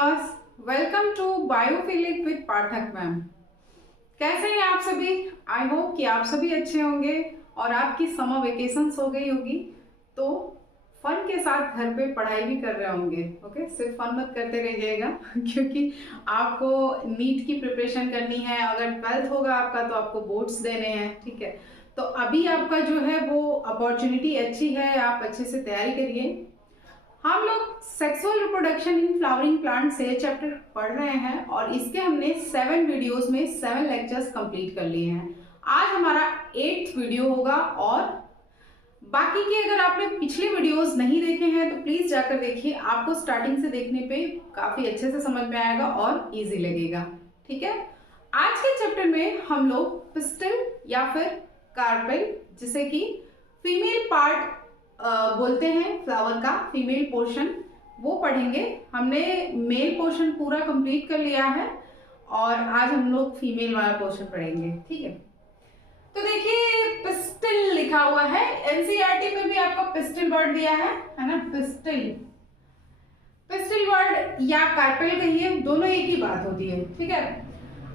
Viewers, welcome to biophilic with Pathak ma'am. कैसे हैं आप सभी? आई होप कि आप सभी अच्छे होंगे और आपकी समर वेकेशंस हो गई होगी तो फन के साथ घर पे पढ़ाई भी कर रहे होंगे। ओके, सिर्फ फन मत करते रहिएगा क्योंकि आपको नीट की प्रिपरेशन करनी है। अगर 12th होगा आपका तो आपको बोर्ड्स देने हैं, ठीक है। तो अभी आपका जो है वो अपॉर्चुनिटी अच्छी है, आप अच्छे से तैयारी करिए। हम लोग sexual reproduction in flowering plant से चैप्टर पढ़ रहे हैं और इसके हमने 7 वीडियोस में 7 लेक्चर्स कंप्लीट कर लिए हैं। आज हमारा 8th वीडियो होगा और बाकी के अगर आपने पिछले वीडियोस नहीं देखे हैं तो प्लीज जाकर देखिए। आपको स्टार्टिंग से देखने पे काफी अच्छे से समझ में आएगा और इजी लगेगा, ठीक है। आज के चैप्टर में हम लोग पिस्टल या फिर कार्पेल, जिसे कि फीमेल पार्ट बोलते हैं फ्लावर का, फीमेल पोर्शन, वो पढ़ेंगे। हमने मेल पोर्शन पूरा कंप्लीट कर लिया है और आज हम लोग फीमेल वाला पोर्शन पढ़ेंगे, ठीक है। तो देखिए, पिस्टल लिखा हुआ है, एनसीईआरटी में भी आपको पिस्टल वर्ड दिया है ना। पिस्टल वर्ड या कार्पेल कहिए, दोनों एक ही बात होती है, ठीक है।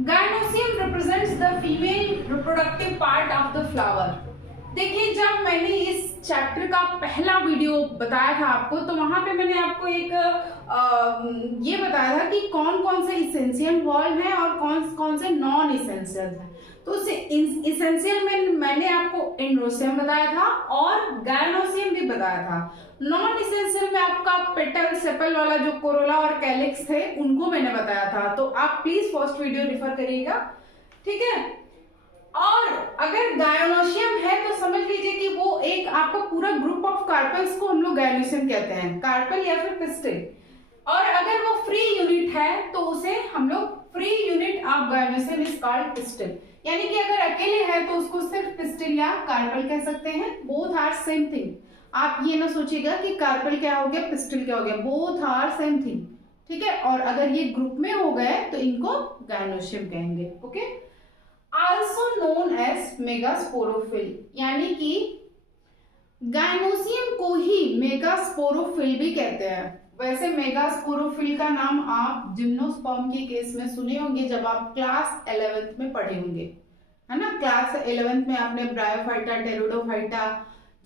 Gynoecium represents the female reproductive part of the flower. देखिए, जब मैंने इस चैप्टर का पहला वीडियो बताया था आपको, तो वहां पे मैंने आपको एक ये बताया था कि कौन कौन से इसेंशियल वॉल्व हैं और कौन कौन से नॉन इसेंशियल हैं। तो उस इसेंशियल में मैंने आपको एंड्रोसियम बताया था और गायनोसियम भी बताया था। नॉन इसेंशियल में आपका पेटल सेपल वाला जो कोरोला और कैलिक्स थे, उनको मैंने बताया था। तो आप प्लीज फर्स्ट वीडियो रिफर करिएगा, ठीक है। और अगर गायनोसियम है तो समझ लीजिए कि वो एक आपका पूरा ग्रुप ऑफ कार्पेल्स को हम लोग गायनोसियम कहते हैं, कार्पेल या फिर पिस्टल। और अगर वो फ्री यूनिट है तो उसे हम लोग free unit of gynoecium is called pistol. यानी कि अगर अकेले है तो उसको सिर्फ पिस्टल या कार्पेल कह सकते हैं। Both are same thing. आप ये ना सोचिएगा कि कार्पेल क्या हो गया, पिस्टल क्या हो गया, बोथ आर सेम थिंग, ठीक है। और अगर ये ग्रुप में हो गए तो इनको गायनोसियम कहेंगे, okay. Also known as megasporophyll, यानी कि गायनोसियम को ही मेगास्पोरोफिल भी कहते हैं। वैसे मेगास्पोरोफिल का नाम आप जिम्नोस्पर्म के केस में सुने होंगे जब आप क्लास 11th में पढ़े होंगे, है ना। क्लास 11th में आपने ब्रायोफाइटा, टेरिडोफाइटा,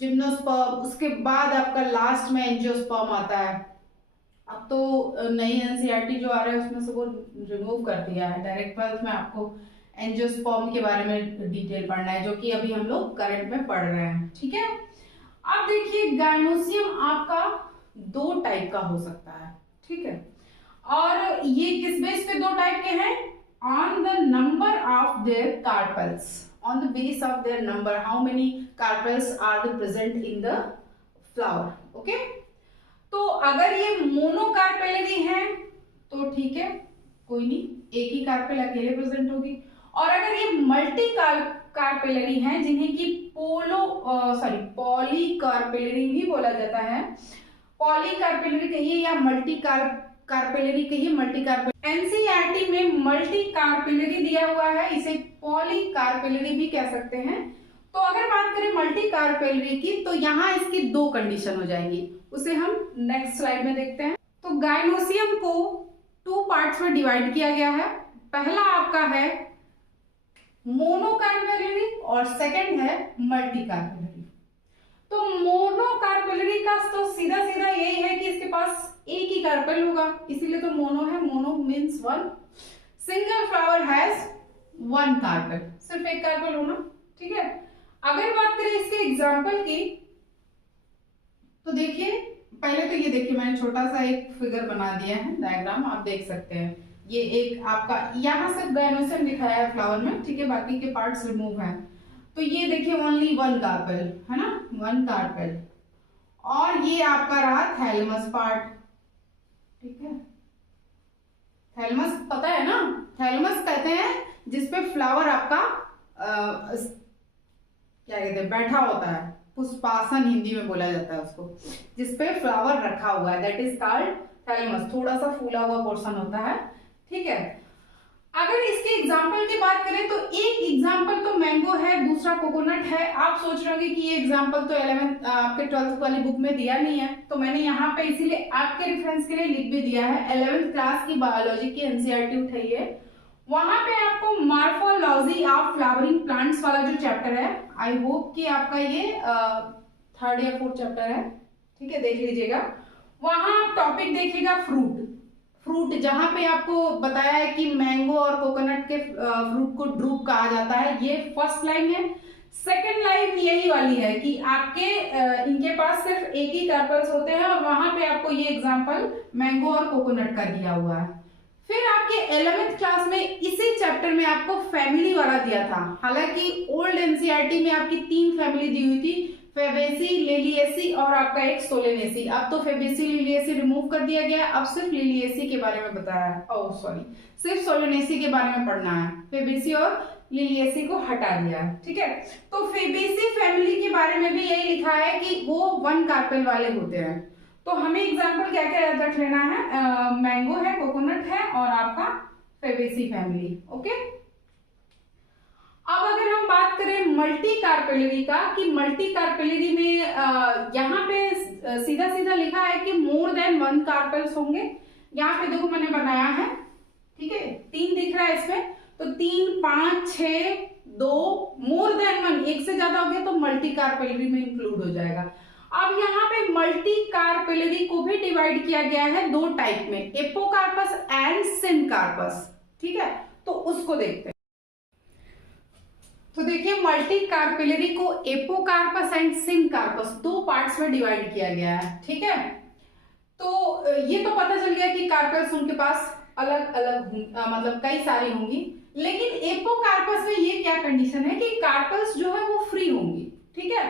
जिम्नोस्पर्म, उसके बाद आपका लास्ट में एंजियोस्पर्म आता है। अब तो नई एनसीईआरटी जो आ रहा है उसमें से वो रिमूव कर दिया है। डायरेक्ट 12th में आपको एंजियोस्पर्म के बारे में डिटेल पढ़ना है, जो कि अभी हम लोग करंट में पढ़ रहे हैं, ठीक है। अब देखिए, गायनोसियम आपका 2 टाइप का हो सकता है, ठीक है। और ये किस बेस पे 2 टाइप के हैं? On the number of their carpels, on the base of their number, how many carpels are the present in the flower, okay. तो अगर ये मोनोकार्पेलरी है तो ठीक है, कोई नहीं, एक ही कार्पेल अकेले प्रेजेंट होगी। और अगर ये मल्टी कार्पेलरी हैं, जिन्हें कि पॉलीकार्पेलरी भी बोला जाता है, पॉलीकार्पेलरी कहिए या मल्टी कार्पेलरी कहिए, मल्टी कार्पेलरी। एनसीईआरटी में मल्टी कार्पेलरी दिया हुआ है, इसे पॉलीकार्पेलरी भी कह सकते हैं। तो अगर बात करें मल्टी कार्पेलरी की, तो यहाँ इसकी 2 कंडीशन हो जाएंगी, उसे हम नेक्स्ट स्लाइड में देखते हैं। तो गायनोसियम को 2 पार्ट्स में डिवाइड किया गया है। पहला आपका है मोनोकार्पेलरी और सेकंड है मल्टीकार्पेलरी। तो मोनोकार्पेलरी का तो सीधा सीधा यही है कि इसके पास एक ही कार्पेल होगा, इसीलिए तो मोनो है। Mono means 1, single flower has 1 carpel, सिर्फ एक कार्पेल होना, ठीक है। अगर बात करें इसके एग्जाम्पल की, तो देखिए, पहले तो ये देखिए, मैंने छोटा सा एक फिगर बना दिया है, डायग्राम आप देख सकते हैं। ये एक आपका यहाँ सिर्फ गायनोसियम दिखाया है फ्लावर में, ठीक है, बाकी के पार्ट्स रिमूव हैं। तो ये देखिए ओनली 1 कार्पेल है ना, 1 कार्पेल। और ये आपका रहा थैलेमस पार्ट, ठीक है। थैलेमस पता है ना, थैलेमस कहते हैं जिसपे फ्लावर आपका क्या कहते हैं, बैठा होता है, पुष्पासन हिंदी में बोला जाता है उसको, जिसपे फ्लावर रखा हुआ है, दैट इज कॉल्ड थैलेमस। थोड़ा सा फूला हुआ पोर्शन होता है, ठीक है। अगर इसके एग्जाम्पल की बात करें तो एक एग्जाम्पल तो मैंगो है, दूसरा कोकोनट है। आप सोच रहे होंगे कि ये एग्जाम्पल तो 11th आपके 12th वाली बुक में दिया नहीं है, तो मैंने यहाँ पे इसीलिए आपके रेफरेंस के लिए लिख भी दिया है। 11th क्लास की बायोलॉजी की एनसीईआरटी उठाई है, वहां पे आपको मॉर्फोलॉजी ऑफ फ्लावरिंग प्लांट्स वाला जो चैप्टर है, आई होप कि आपका ये 3rd या 4th चैप्टर है, ठीक है, देख लीजिएगा। वहां टॉपिक देखिएगा फ्रूट। फ्रूट जहां पे आपको बताया है कि मैंगो और कोकोनट के फ्रूट को ड्रूप कहा जाता है, ये फर्स्ट लाइन है। सेकंड लाइन यही वाली है कि आपके इनके पास सिर्फ एक ही कार्पल्स होते हैं, और वहां पे आपको ये एग्जांपल मैंगो और कोकोनट का दिया हुआ है। फिर आपके 11th क्लास में इसी चैप्टर में आपको फैमिली वाला दिया था। हालांकि ओल्ड एनसीईआरटी में आपकी 3 फैमिली दी हुई थी, फेबेसी, लिलिएसी और आपका एक सोलेनेसी। अब तो फेबेसी लिलिएसी रिमूव कर दिया गया, अब सिर्फ लिलिएसी के बारे में बताया है, ओह सॉरी, सिर्फ सोलेनेसी के बारे में पढ़ना है, फेबेसी और लिलिएसी को हटा दिया है, ठीक है। तो फेबेसी फैमिली के बारे में भी यही लिखा है कि वो 1 कार्पेल वाले होते हैं। तो हमें एग्जाम्पल क्या क्या याद रख लेना है, मैंगो है, कोकोनट है और आपका फेबेसी फैमिली, ओके। अब अगर हम बात करें मल्टी कार्पेलरी का, कि मल्टी कार्पेलरी में यहाँ पे सीधा सीधा लिखा है कि मोर देन 1 कार्पेल्स होंगे। यहाँ पे देखो मैंने बनाया है, ठीक है, 3 दिख रहा है इसमें, तो 3, 5, 6, 2, मोर देन 1, एक से ज्यादा हो गया तो मल्टी कार्पेलरी में इंक्लूड हो जाएगा। अब यहाँ पे मल्टी कार्पेलरी को भी डिवाइड किया गया है 2 टाइप में, एपोकार्पस एंड सिनकार्पस, ठीक है, तो उसको देखते हैं। तो देखिए मल्टी कार्पेलरी को एपोकार्पस एंड सिनकार्पस 2 पार्ट्स में डिवाइड किया गया है, ठीक है। तो ये तो पता चल गया कि कार्पेल्स उनके पास अलग अलग मतलब कई सारी होंगी, लेकिन एपोकार्पस में ये क्या कंडीशन है कि कार्पेल्स जो है वो फ्री होंगी, ठीक है।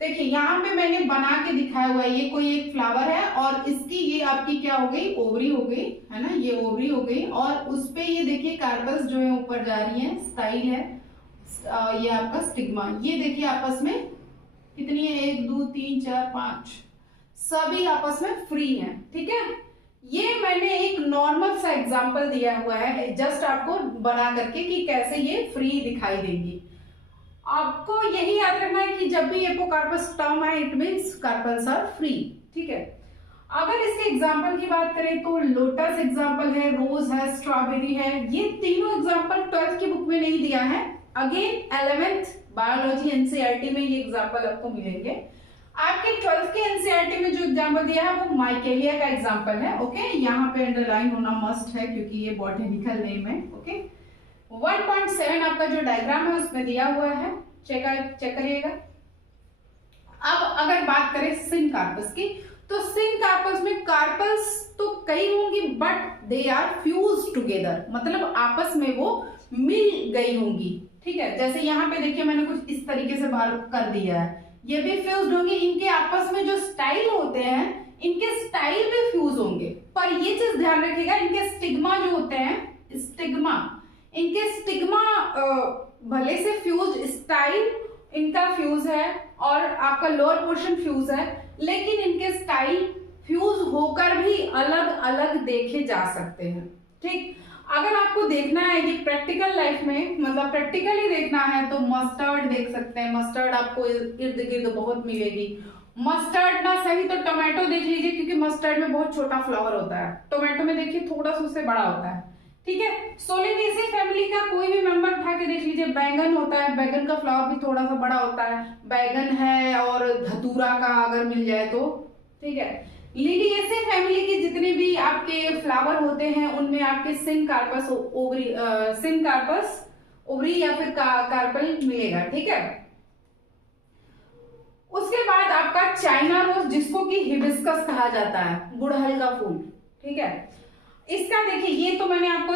देखिए यहाँ पे मैंने बना के दिखाया हुआ है, ये कोई एक फ्लावर है और इसकी ये आपकी क्या हो गई, ओवरी हो गई, है ना, ये ओवरी हो गई, और उस पे ये देखिए कार्पेल्स जो है ऊपर जा रही है, स्टाइल है, ये आपका स्टिग्मा। ये देखिए आपस में कितनी है, 1, 2, 3, 4, 5, सभी आपस में फ्री हैं, ठीक है। ये मैंने एक नॉर्मल सा एग्जांपल दिया हुआ है जस्ट आपको बना करके कि कैसे ये फ्री दिखाई देंगी। आपको यही याद रखना है कि जब भी एपोकार्पस टर्म है it means carpels are free, ठीक है। अगर इसके एग्जांपल की बात करें तो लोटस एग्जांपल है, रोज है, स्ट्रॉबेरी है, ये तीनों एग्जांपल 12th की बुक में नहीं दिया है, अगेन 11th बायोलॉजी एनसीईआरटी में ये एग्जांपल आपको मिलेंगे। आपके 12th के एनसीईआरटी में जो एग्जांपल दिया है वो माइकेलिया का एग्जांपल है, ओके। यहाँ पे अंडरलाइन होना मस्ट है क्योंकि ये बॉटनिकल नेम है, ओके। 1.7 आपका जो डायग्राम है उसमें दिया हुआ है, चेक करिएगा। अब अगर बात करें सिनकार्पस की, तो सिनकार्पस में कार्पल्स तो कई होंगी but they are fuse together, मतलब आपस में वो मिल गई होंगी, ठीक है। जैसे यहाँ पे देखिए मैंने कुछ इस तरीके से बाहर कर दिया है, ये भी फ्यूज होंगे, इनके आपस में जो स्टाइल होते हैं इनके स्टाइल भी फ्यूज होंगे, पर ये चीज ध्यान रखिएगा इनके स्टिग्मा जो होते हैं, स्टिग्मा, इनके स्टिग्मा भले से फ्यूज, स्टाइल इनका फ्यूज है और आपका लोअर पोर्शन फ्यूज है, लेकिन इनके स्टाइल फ्यूज होकर भी अलग अलग देखे जा सकते हैं, ठीक। अगर आपको देखना है ये प्रैक्टिकल लाइफ में, मतलब प्रैक्टिकली देखना है तो मस्टर्ड देख सकते हैं, मस्टर्ड आपको इर्द गिर्द बहुत मिलेगी। मस्टर्ड ना सही तो टोमेटो देख लीजिए क्योंकि मस्टर्ड में बहुत छोटा फ्लावर होता है, टोमेटो में देखिए थोड़ा सा उससे बड़ा होता है, ठीक है। सोलेनेसी फैमिली का कोई भी मेंबर उठा के देख लीजिए, बैंगन होता है, बैंगन का फ्लावर भी थोड़ा सा बड़ा होता है, बैंगन है और धतूरा का अगर मिल जाए तो, ठीक है। लिलिएसी फैमिली के जितने भी आपके फ्लावर होते हैं उनमें आपके सिनकार्पस ओवरी, सिनकार्पस ओवरी या फिर कार्पेल मिलेगा, ठीक है। उसके बाद आपका चाइना रोज जिसको कि हिबिस्कस कहा जाता है, गुड़हल का फूल, ठीक है। इसका देखिए ये तो मैंने आपको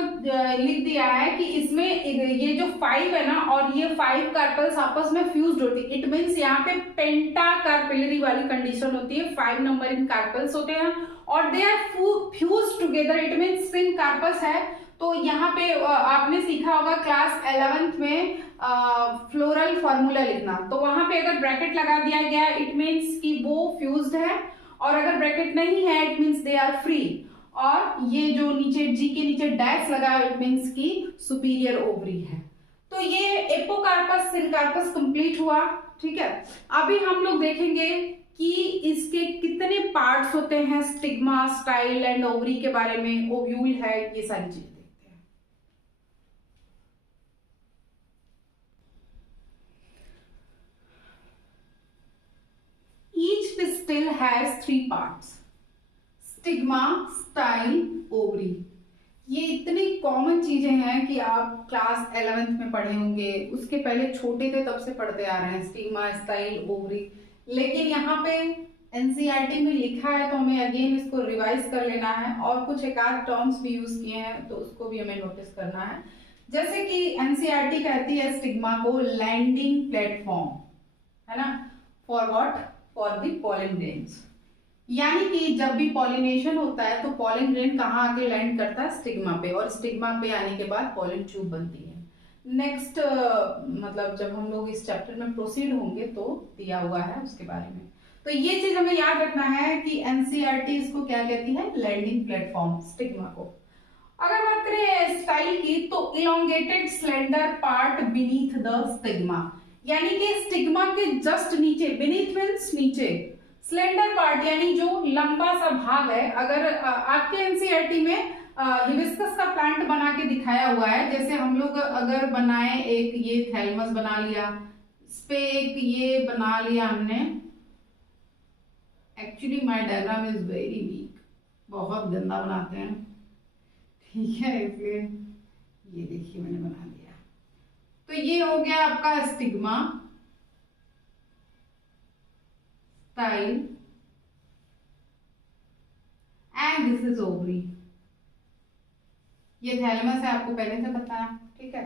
लिख दिया है कि इसमें ये जो 5 है ना और ये 5 कार्पेल्स आपस में फ्यूज्ड होती है, इट मींस यहाँ पे पेंटा कार्पेलरी वाली कंडीशन होती है, 5 नंबर इन कार्पेल्स होते हैं और they are fused together, it means syncarpous है। तो यहाँ पे आपने सीखा होगा क्लास 11th में फ्लोरल फॉर्मूला लिखना, तो वहां पे अगर ब्रैकेट लगा दिया गया इट मींस कि वो फ्यूज्ड है, और अगर ब्रैकेट नहीं है it means they are free. और ये जो नीचे जी के नीचे डैश लगा है इट मीन्स की सुपीरियर ओवरी है। तो ये एपोकार्पस सिनकार्पस कंप्लीट हुआ। ठीक है, अभी हम लोग देखेंगे कि इसके कितने पार्ट्स होते हैं, स्टिग्मा, स्टाइल एंड ओवरी के बारे में, ओव्यूल है, ये सारी चीजें देखते हैं। Each pistil has 3 parts, stigma, style, ovary. ये इतनी कॉमन चीजें हैं कि आप क्लास 11th में पढ़े होंगे, उसके पहले छोटे थे तब से पढ़ते आ रहे हैं, स्टिग्मा, स्टाइल, ओवरी। लेकिन यहाँ पे एनसीईआरटी में लिखा है तो हमें अगेन इसको रिवाइज कर लेना है, और कुछ एक आध टर्म्स भी यूज किए हैं तो उसको भी हमें नोटिस करना है। जैसे कि एनसीईआरटी कहती है स्टिग्मा को लैंडिंग प्लेटफॉर्म, है ना, for what, for the pollen grains. यानी कि जब भी पॉलिनेशन होता है तो पॉलन ग्रेन कहाँ आके लैंड करता है, स्टिग्मा पे, और स्टिग्मा पे आने के बाद पॉलन ट्यूब बनती है। नेक्स्ट मतलब जब हम लोग इस चैप्टर में प्रोसीड होंगे तो दिया हुआ है उसके बारे में। तो ये चीज हमें याद रखना है कि एनसीईआरटी इसको क्या कहती है, लैंडिंग प्लेटफॉर्म, स्टिग्मा को। अगर बात करें स्टाइल की तो elongated slender part beneath the stigma, यानी कि स्टिग्मा के जस्ट नीचे, बीनीथ मींस नीचे, स्लेंडर पार्ट यानी जो लंबा सा भाग है। अगर आपके एनसीईआरटी में हिबिस्कस का प्लांट बना के दिखाया हुआ है, जैसे हम लोग अगर बनाए, एक ये थैलमस बना लिया, इस पे एक ये बना लिया हमने। Actually my diagram is very weak, बहुत गंदा बनाते हैं, ठीक है, इसलिए ये देखिए मैंने बना दिया। तो ये हो गया आपका stigma, style and this is ovary. ये थैलेमस है, आपको पहले से पता है, ठीक है।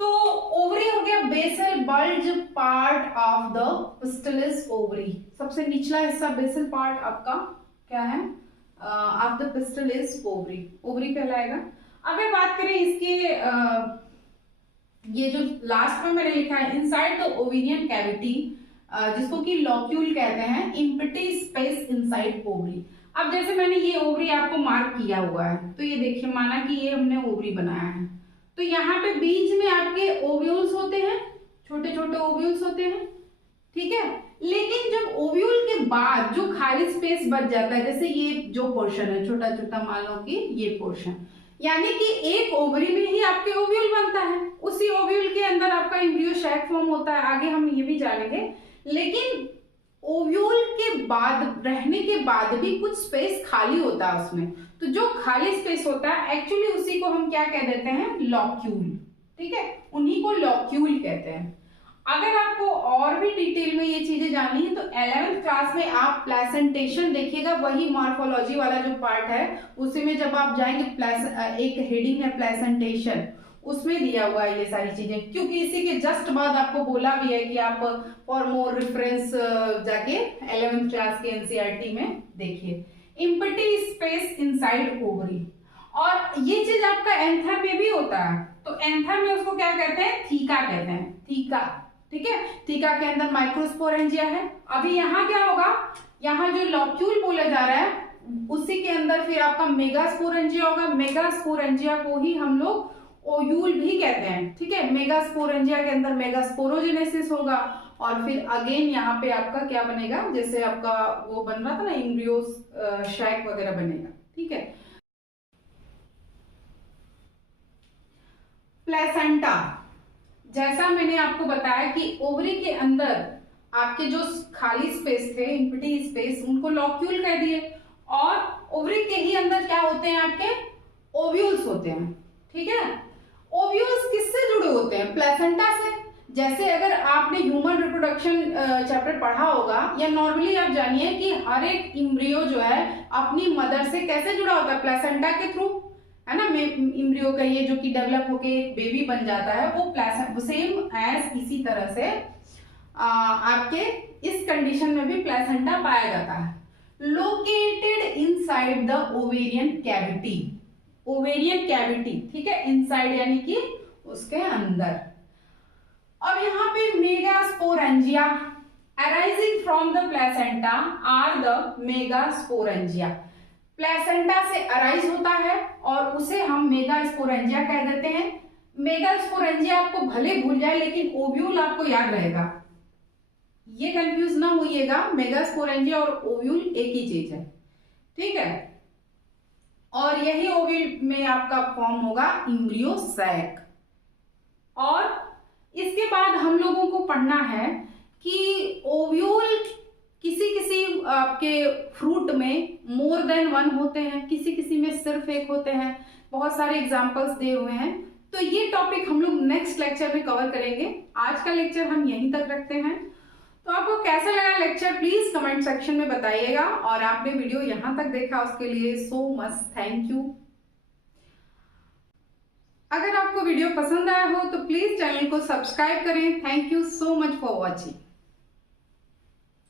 तो ओवरी हो गया basal bulge part of the pistil is ovary, सबसे निचला हिस्सा बेसल पार्ट आपका क्या है, of the pistil is ovary, ovary कहलाएगा। अगर बात करें इसके ये जो लास्ट में मैंने लिखा है, इनसाइड द ओवेरियन कैविटी, जिसको कि लॉक्यूल कहते हैं, इम्पटी स्पेस इनसाइड ओवरी। अब जैसे मैंने ये ओवरी आपको मार्क किया हुआ है, तो ये देखिए, माना कि ये हमने ओवरी बनाया है, तो यहाँ पे बीच में आपके ओव्यूल्स होते हैं, छोटे छोटे ओव्यूल्स होते हैं, ठीक है। लेकिन जब ओव्यूल के बाद जो खाली स्पेस बच जाता है, जैसे ये जो पोर्शन है छोटा छोटा, मान लो कि ये पोर्शन, यानी कि एक ओवरी में ही आपके ओव्यूल बनता है, उसी ओव्यूल के अंदर आपका एम्ब्रियो शैक फॉर्म होता है, आगे हम ये भी जानेंगे। लेकिन ओव्यूल के बाद रहने के बाद भी कुछ स्पेस खाली होता है उसमें, तो जो खाली स्पेस होता है एक्चुअली उसी को हम क्या कह देते हैं, लॉक्यूल, ठीक है, उन्हीं को लॉक्यूल कहते हैं। अगर आपको और भी डिटेल में ये चीजें जाननी है तो 11th क्लास में आप प्लेसेंटेशन देखिएगा, वही मॉर्फोलॉजी वाला जो पार्ट है उसी में जब आप जाएंगे, एक हेडिंग है प्लेसेंटेशन, उसमें दिया हुआ है ये सारी चीजें, क्योंकि इसी के जस्ट बाद आपको बोला भी है कि आप फॉर मोर रेफरेंस जाके 11th क्लास के एनसीईआरटी में देखिए, इम्पटी स्पेस इनसाइड ओवरी। और ये चीज आपका एंथर में भी होता है, तो एंथर में उसको क्या कहते हैं, थीका कहते हैं, थीका, ठीक है। थीका के अंदर माइक्रोस्पोरेंजिया है। अभी यहाँ क्या होगा, यहाँ जो लॉक्यूल बोला जा रहा है उसी के अंदर फिर आपका मेगास्पोरेंजिया होगा, मेगास्पोरेंजिया को ही हम लोग ओयूल भी कहते हैं, ठीक है। मेगास्पोरेंजिया के अंदर मेगास्पोरोजेनेसिस होगा, और फिर अगेन यहाँ पे आपका क्या बनेगा, जैसे आपका वो बन रहा था ना एम्ब्रियो शैक वगैरह बनेगा, ठीक है। प्लेसेंटा, जैसा मैंने आपको बताया कि ओवरी के अंदर आपके जो खाली स्पेस थे, इम्पटी स्पेस, उनको लॉक्यूल कह दिए, और ओवरी के ही अंदर क्या होते हैं, आपके ओव्यूल्स होते हैं, ठीक है। ओव्यूल्स किससे जुड़े होते हैं, प्लेसेंटा से। जैसे अगर आपने ह्यूमन रिप्रोडक्शन चैप्टर पढ़ा होगा, या नॉर्मली आप जानिए कि हर एक इम्ब्रियो जो है अपनी मदर से कैसे जुड़ा होता है, प्लेसेंटा के थ्रू, है ना। इम्ब्रियो का ये जो कि डेवलप होके एक बेबी बन जाता है, वो सेम एज इसी तरह से आपके इस कंडीशन में भी प्लेसेंटा पाया जाता है। Located inside the ovarian cavity, ovarian cavity, ठीक है, इनसाइड यानी कि उसके अंदर। अब यहाँ पे megasporangia arising from the placenta are the megasporangia. Placenta से अराइज होता है और उसे हम मेगास्पोरेंजिया कह देते हैं। मेगास्पोरेंजिया आपको भले भूल जाए लेकिन ओव्यूल आपको याद रहेगा, ये कंफ्यूज ना होइएगा, मेगास्पोरेंजिया और ओव्यूल एक ही चीज है, ठीक है। और यही ओव्यूल में आपका फॉर्म होगा एम्ब्रियो सैक। और इसके बाद हम लोगों को पढ़ना है कि ओव्यूल किसी किसी आपके फ्रूट में मोर देन वन होते हैं, किसी किसी में सिर्फ एक होते हैं, बहुत सारे एग्जांपल्स दिए हुए हैं। तो ये टॉपिक हम लोग नेक्स्ट लेक्चर में कवर करेंगे। आज का लेक्चर हम यहीं तक रखते हैं। तो आपको कैसा लगा लेक्चर प्लीज कमेंट सेक्शन में बताइएगा, और आपने वीडियो यहां तक देखा उसके लिए सो मच थैंक यू। अगर आपको वीडियो पसंद आया हो तो प्लीज चैनल को सब्सक्राइब करें। Thank you so much for watching.